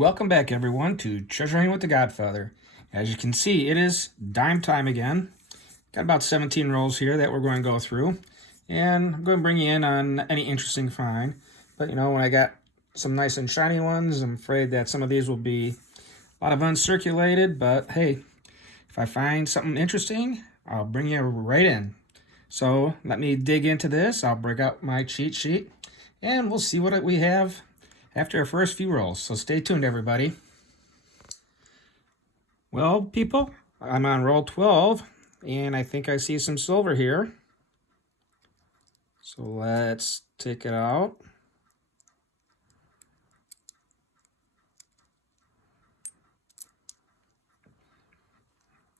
Welcome back, everyone, to Treasure Hunting with the Godfather. As you can see, it is dime time again. Got about 17 rolls here that we're going to go through, and I'm going to bring you in on any interesting find. But you know, when I got some nice and shiny ones, I'm afraid that some of these will be a lot of uncirculated, but hey, if I find something interesting, I'll bring you right in. So let me dig into this. I'll break out my cheat sheet, and we'll see what we have after our first few rolls. So stay tuned, everybody. Well, people, I'm on roll 12, and I think I see some silver here. So let's take it out.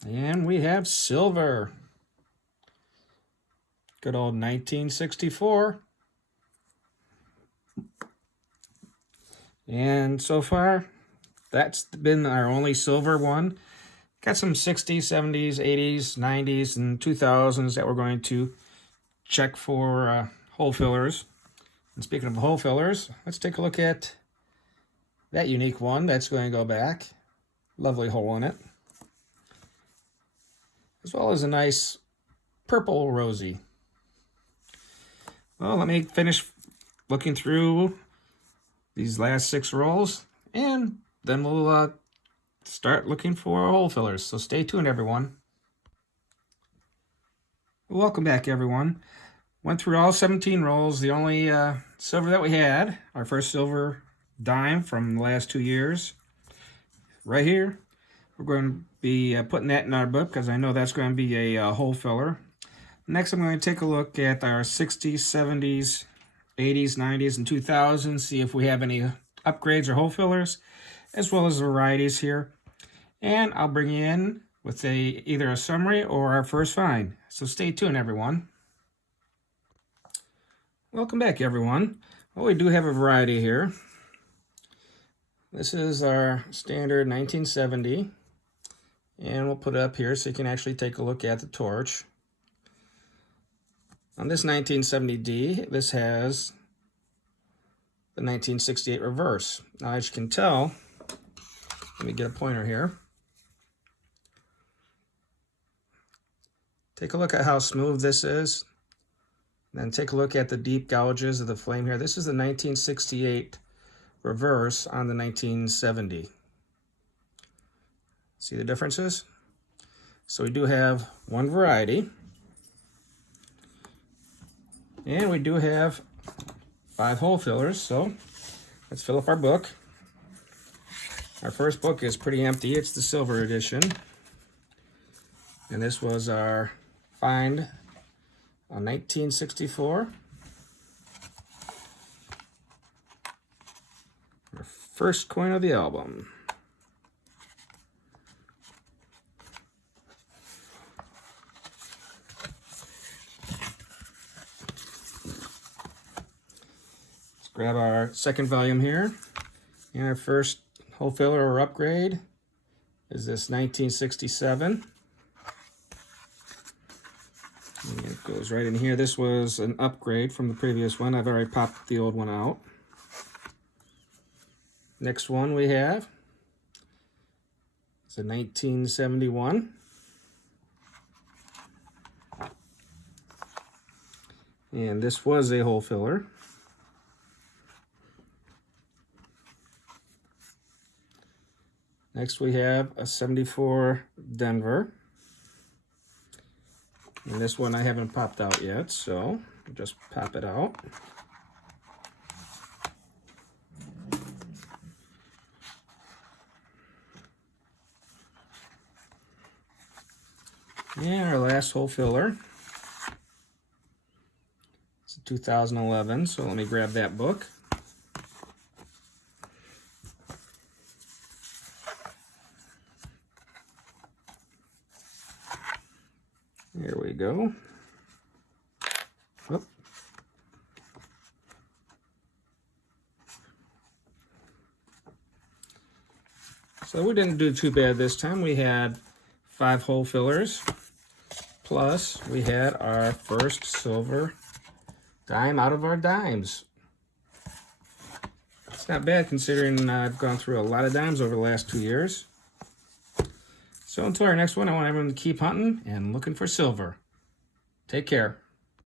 And we have silver. Good old 1964. And so far, that's been our only silver one. Got some 60s, 70s, 80s, 90s, and 2000s that we're going to check for hole fillers. And speaking of hole fillers, let's take a look at that unique one that's going to go back. Lovely hole in it. As well as a nice purple rosy. Well, let me finish looking through these last 6 rolls, and then we'll start looking for hole fillers. So stay tuned, everyone. Welcome back, everyone. Went through all 17 rolls. The only silver that we had, our first silver dime from the last 2 years, right here. We're going to be putting that in our book because I know that's going to be a hole filler. Next, I'm going to take a look at our 60s, 70s, 80s, 90s, and 2000s, see if we have any upgrades or hole fillers, as well as varieties here. And I'll bring you in with either a summary or our first find. So stay tuned, everyone. Welcome back, everyone. Well, we do have a variety here. This is our standard 1970, and we'll put it up here so you can actually take a look at the torch. On this 1970D, this has the 1968 reverse. Now, as you can tell, let me get a pointer here. Take a look at how smooth this is. Then take a look at the deep gouges of the flame here. This is the 1968 reverse on the 1970. See the differences? So we do have one variety. And we do have 5 hole fillers, so let's fill up our book. Our first book is pretty empty. It's the silver edition. And this was our find on 1964. Our first coin of the album. Grab our second volume here, and our first hole filler or upgrade is this 1967. And it goes right in here. This was an upgrade from the previous one. I've already popped the old one out. Next one we have is a 1971. And this was a hole filler. Next we have a 74 Denver. And this one I haven't popped out yet, so I'll just pop it out. And our last hole filler. It's a 2011, so let me grab that book. Here we go. Oop. So we didn't do too bad this time. We had 5 hole fillers, plus we had our first silver dime out of our dimes. It's not bad considering I've gone through a lot of dimes over the last 2 years. So until our next one, I want everyone to keep hunting and looking for silver. Take care.